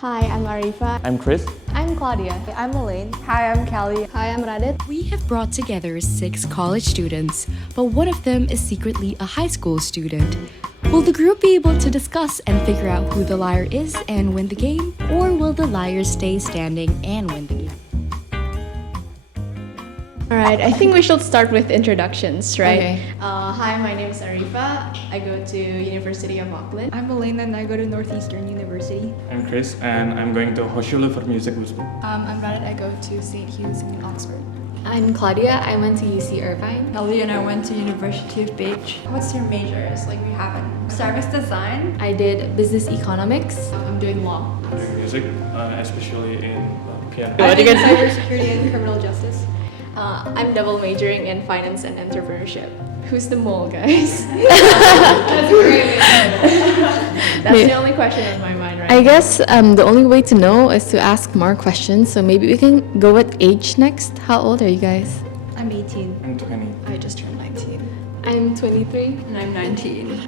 Hi, I'm Arifa. I'm Chris. I'm Claudia. I'm Elaine. Hi, I'm Kelly. Hi, I'm Radit. We have brought together 6 college students, but one of them is secretly a high school student. Will the group be able to discuss and figure out who the liar is and win the game? Or will the liar stay standing and win the game? Alright, I think we should start with introductions, right? Okay. Hi, my name is Arifa. I go to University of Auckland. I'm Elaine and I go to Northeastern University. I'm Chris, and I'm going to Hochschule für Musik Wismar. I'm Radit, I go to St. Hugh's in Oxford. I'm Claudia. I went to UC Irvine. Ellie and I went to University of Beach. What's your majors? Like we haven't. Service design. I did business economics. I'm doing law. I'm doing music, especially in piano. I did cybersecurity and criminal justice. I'm double majoring in finance and entrepreneurship. Who's the mole, guys? That's great. That's the only question on my mind right I guess the only way to know is to ask more questions. So maybe we can go with age next. How old are you guys? I'm 18. I'm 20. I just turned 19. I'm 23. And I'm 19.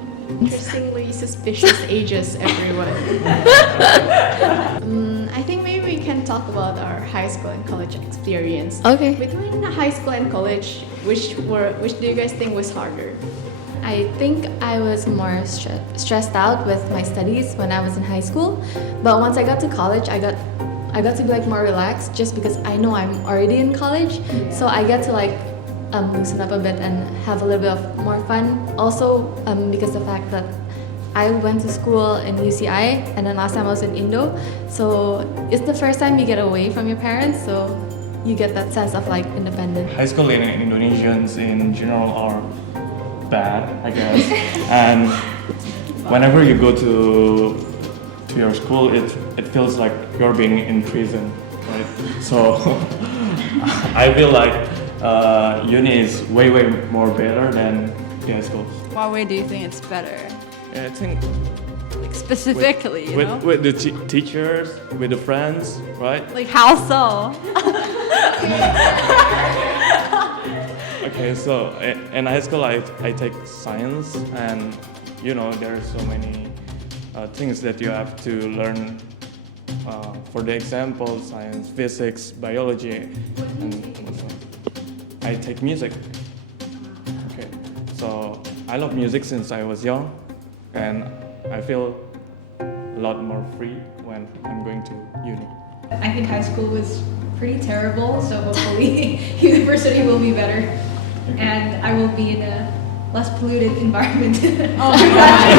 Interestingly suspicious ages, everyone. I think maybe we can talk about our high school and college experience. Okay. Between high school and college, which do you guys think was harder? I think I was more stressed out with my studies when I was in high school, but once I got to college, I got to be like more relaxed just because I know I'm already in college, so I get to like loosen up a bit and have a little bit of more fun. Also, because the fact that I went to school in UCI and then last time I was in Indo, so it's the first time you get away from your parents, so you get that sense of like independent. High school in Indonesians in general are bad, I guess. And whenever you go to your school, it feels like you're being in prison, right? So I feel like uni is way more better than high school. What way do you think it's better? I think Like specifically, you know? with the teachers, with the friends, right? Like how so? Okay, so in high school I take science, and you know there are so many things that you have to learn. For the example, science, physics, biology, and also I take music. Okay, so I love music since I was young, and I feel a lot more free when I'm going to uni. I think high school was pretty terrible, so hopefully university will be better. And I will be in a less polluted environment. Oh my god.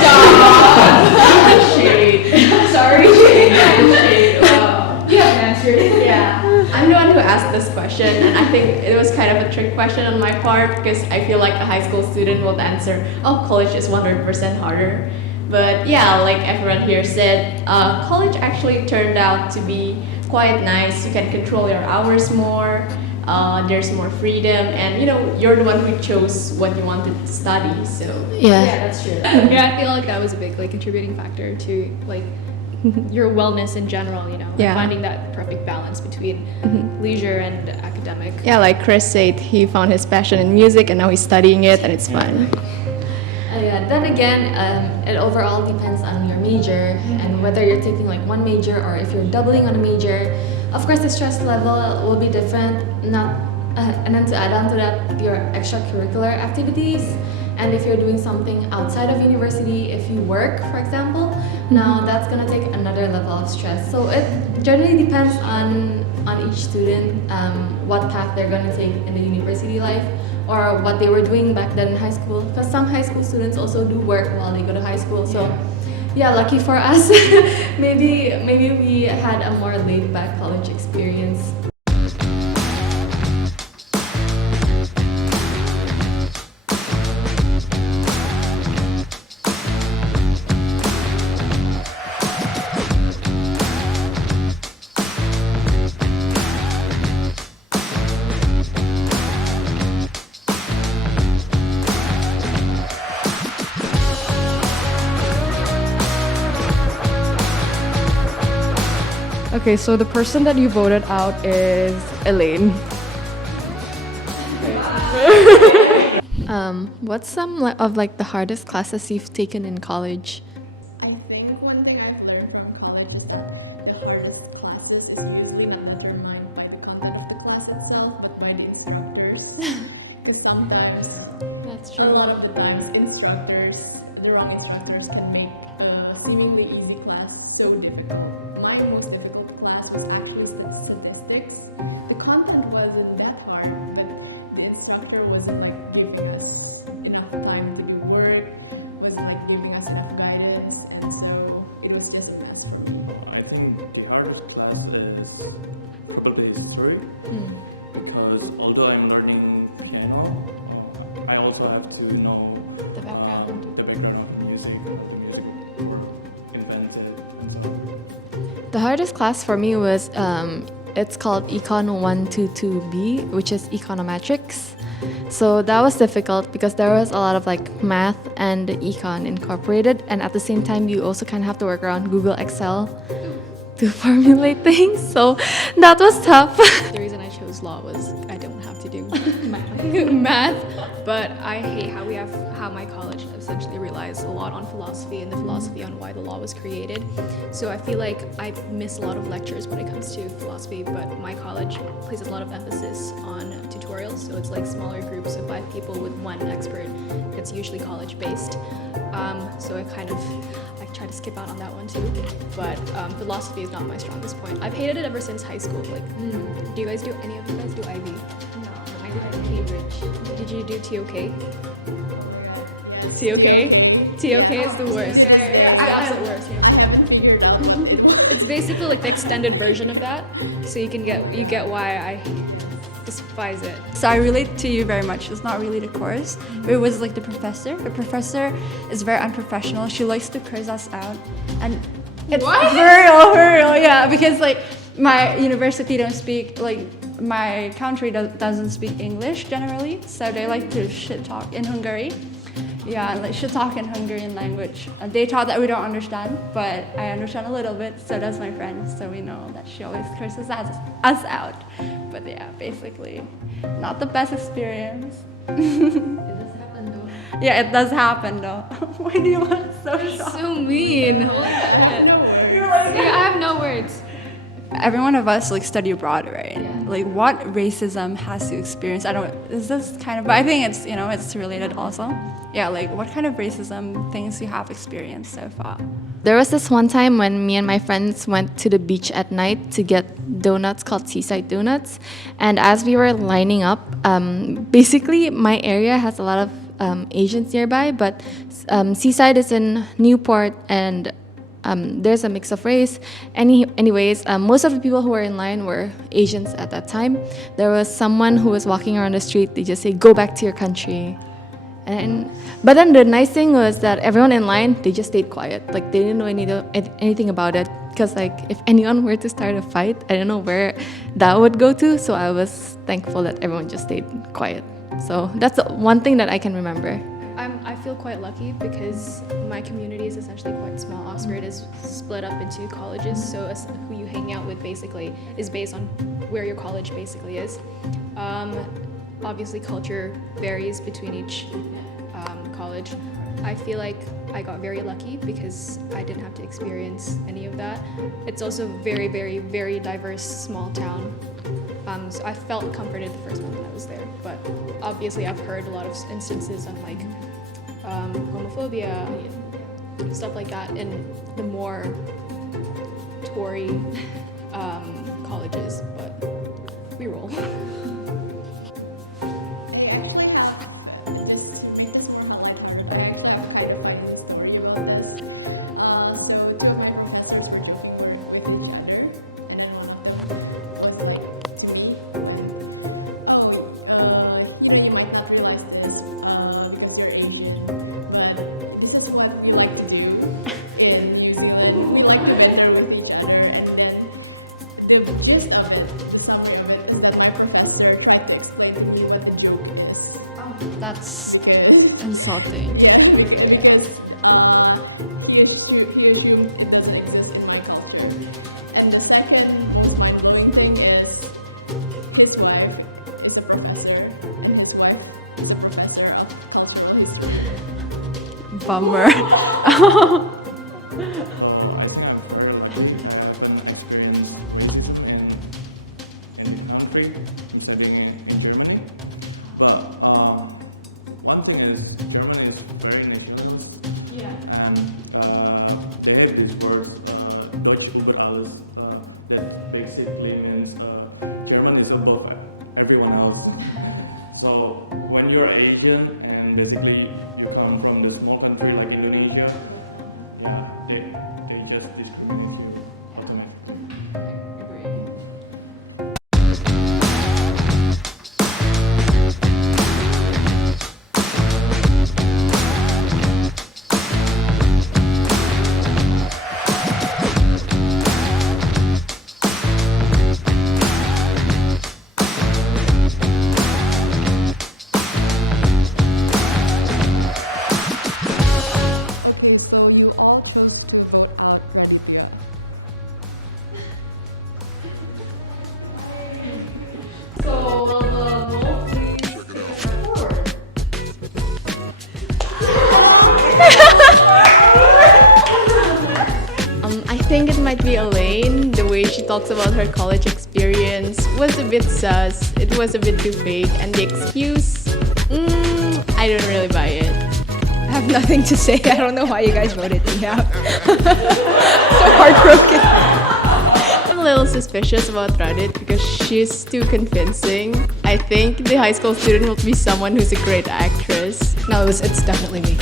Stop! Shade. Sorry. Shade. Wow. You haven't answered. Yeah, I'm the one who asked this question, and I think it was kind of a trick question on my part because I feel like a high school student will answer, "Oh, college is 100% harder." But yeah, like everyone here said, college actually turned out to be quite nice. You can control your hours more. There's more freedom, and you know you're the one who chose what you wanted to study. So Yeah. that's true. Yeah, I feel like that was a big like contributing factor to like your wellness in general, you know, like, Yeah. finding that perfect balance between leisure and academic. Yeah, like Chris said, he found his passion in music, and now he's studying it, and it's fun. Yeah, then again, it overall depends on your major and whether you're taking like one major or if you're doubling on a major. Of course, the stress level will be different. And then to add on to that, your extracurricular activities, and if you're doing something outside of university, if you work, for example, now that's gonna take another level of stress. So it generally depends on each student, what path they're gonna take in the university life, or what they were doing back then in high school. Because some high school students also do work while they go to high school. So yeah, lucky for us, maybe we had a more laid back college experience. Okay, so the person that you voted out is Elaine. What's some of like the hardest classes you've taken in college? I think one thing I've learned from college is that a lot of the times the wrong instructors can make a seemingly easy class so difficult. My most difficult class was actually statistics. The content wasn't that hard, but the instructor wasn't like giving us enough time to do work, wasn't like giving us enough guidance, and so it was just a mess for me. I think the hardest class is probably history because although I'm learning piano, I also have to know The background. the background of music, the music were invented, and so on. The hardest class for me was it's called Econ 122B, which is econometrics. So that was difficult because there was a lot of like math and econ incorporated, and at the same time you also kind of have to work around Google Excel to formulate things. So that was tough. The reason I chose law was I don't have to do math, but I hate how my college essentially relies a lot on philosophy and the philosophy on why the law was created. So I feel like I miss a lot of lectures when it comes to philosophy, but my college places a lot of emphasis on tutorials. So it's like smaller groups of 5 people with one expert. It's usually college based. So I try to skip out on that one too. But philosophy is not my strongest point. I've hated it ever since high school. Like, do you guys do any of you guys do IB? No, I did Cambridge. Did you do TOK? TOK? TOK is the worst. It's the absolute worst. It's basically like the extended version of that, so you get why I despise it. So I relate to you very much. It's not really the course, but it was like the professor. The professor is very unprofessional. She likes to curse us out, and it's for real, yeah. Because like my university don't speak like my country doesn't speak English generally, so they like to shit talk in Hungary. Yeah, like shit talk in Hungarian language. They thought that we don't understand, but I understand a little bit. So does my friend. So we know that she always curses us out. But yeah, basically, not the best experience. It does happen though. Yeah, it does happen though. Why do you look so shocked? So mean. Holy shit. I have no words. Every one of us like study abroad, right? Yeah. Like what racism has you experienced? Is this kind of, but I think it's, it's related also. Yeah, like what kind of racism things you have experienced so far? There was this one time when me and my friends went to the beach at night to get donuts called seaside donuts. And as we were lining up, basically my area has a lot of Asians nearby, but Seaside is in Newport and there's a mix of race. Anyways, most of the people who were in line were Asians at that time. There was someone who was walking around the street. They just say, "Go back to your country." But then the nice thing was that everyone in line, they just stayed quiet. Like they didn't know anything about it. Because like if anyone were to start a fight, I don't know where that would go to. So I was thankful that everyone just stayed quiet. So that's the one thing that I can remember. I feel quite lucky because my community is essentially quite small. Oxford is split up into colleges, so who you hang out with basically is based on where your college basically is. Obviously, culture varies between each college. I feel like I got very lucky because I didn't have to experience any of that. It's also very, very, very diverse small town. So I felt comforted the first moment I was there. But obviously I've heard a lot of instances on like homophobia, stuff like that in the more Tory colleges, but we roll. That's insulting. Because PhD doesn't exist in my culture. And the second most mind-blowing thing is his wife is a professor, and his wife is a professor of health. Bummer. In the country, studying in Germany. But one thing is basically means German is above everyone else. So when you're Asian and basically you come from the small country like Indonesia, yeah, they just discriminate you automatically. I think it might be Elaine. The way she talks about her college experience was a bit sus. It was a bit too fake, and the excuse, I don't really buy it. I have nothing to say. I don't know why you guys voted me out. So heartbroken. I'm a little suspicious about Radit because she's too convincing. I think the high school student will be someone who's a great actress. No, it's definitely me.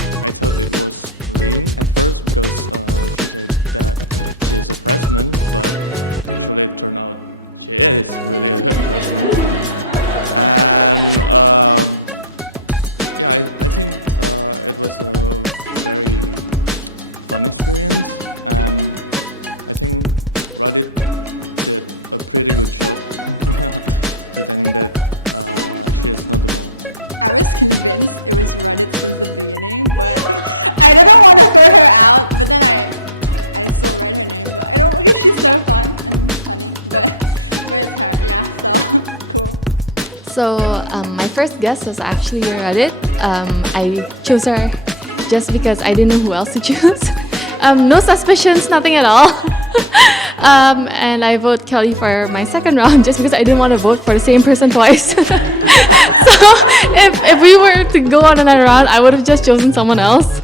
So my first guess was actually Reddit. I chose her just because I didn't know who else to choose. No suspicions, nothing at all. And I vote Kelly for my second round just because I didn't want to vote for the same person twice. So if we were to go on another round, I would have just chosen someone else.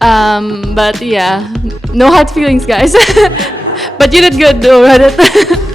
But yeah, no hard feelings, guys. But you did good though, Reddit.